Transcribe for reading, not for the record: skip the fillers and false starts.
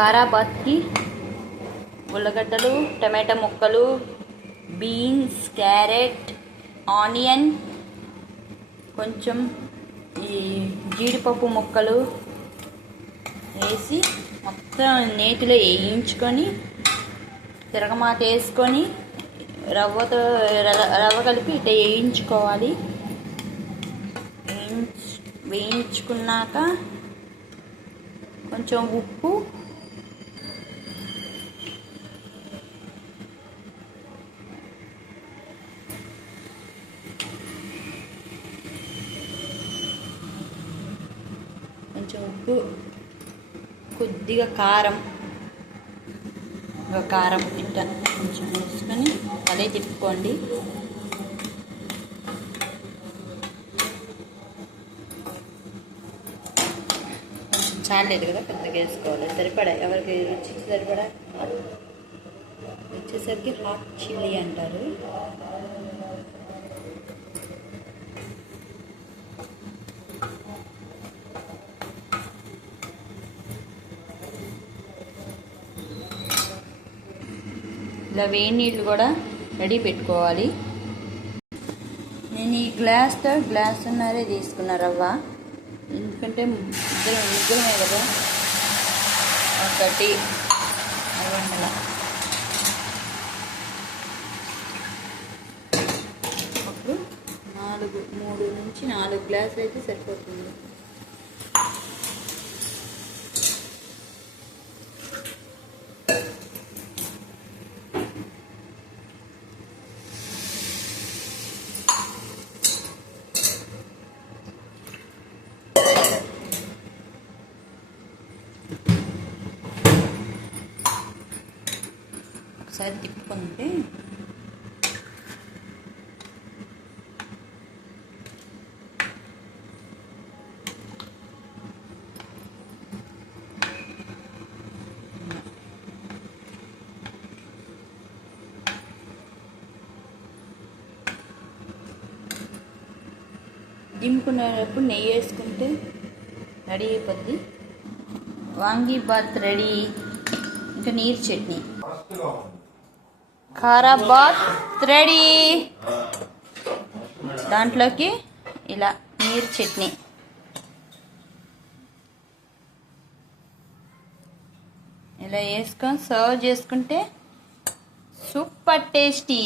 ఖారాబాత్కి ఉల్లగడ్డలు, టమాటా ముక్కలు, beans, carrot, onion, కొంచెం ఈ జీడిపప్పు ముక్కలు వేసి మొత్తం నేతిలో వేయించుకొని తిరగమాత వేసుకొని రవ్వ కలిపి ఇట్లా వేయించుకోవాలి. వేయించుకున్నాక కొంచెం ఉప్పు, కొద్దిగా కారం ఇట్లా కొంచెం వేసుకొని అదే తిప్పుకోండి. కొంచెం చాలేదు కదా, పెద్దగా వేసుకోవాలి. సరిపడా ఎవరికి రుచికి సరిపడా. వచ్చేసరికి హాట్ చిల్లీ అంటారు. ఇలా వేడి నీళ్ళు కూడా రెడీ పెట్టుకోవాలి. నేను ఈ గ్లాసున్నరే తీసుకున్నా రవ్వ, ఎందుకంటే ముగ్గురమే కదా. ఒకటి అప్పుడు 3 నుంచి 4 గ్లాసులు అయితే సరిపోతుంది. ఒకసారి తిప్పుకుంటే దింపుకునేటప్పుడు నెయ్యి వేసుకుంటే రెడీ అయిపోద్ది. వాంగీబాత్ రెడీ. ఇంకా నీరు చట్నీ. ఖారాబాత్ రెడీ. దాంట్లోకి ఇలా నీరు చట్నీ, ఇలా వేసుకొని సర్వ్ చేసుకుంటే సూపర్ టేస్టీ.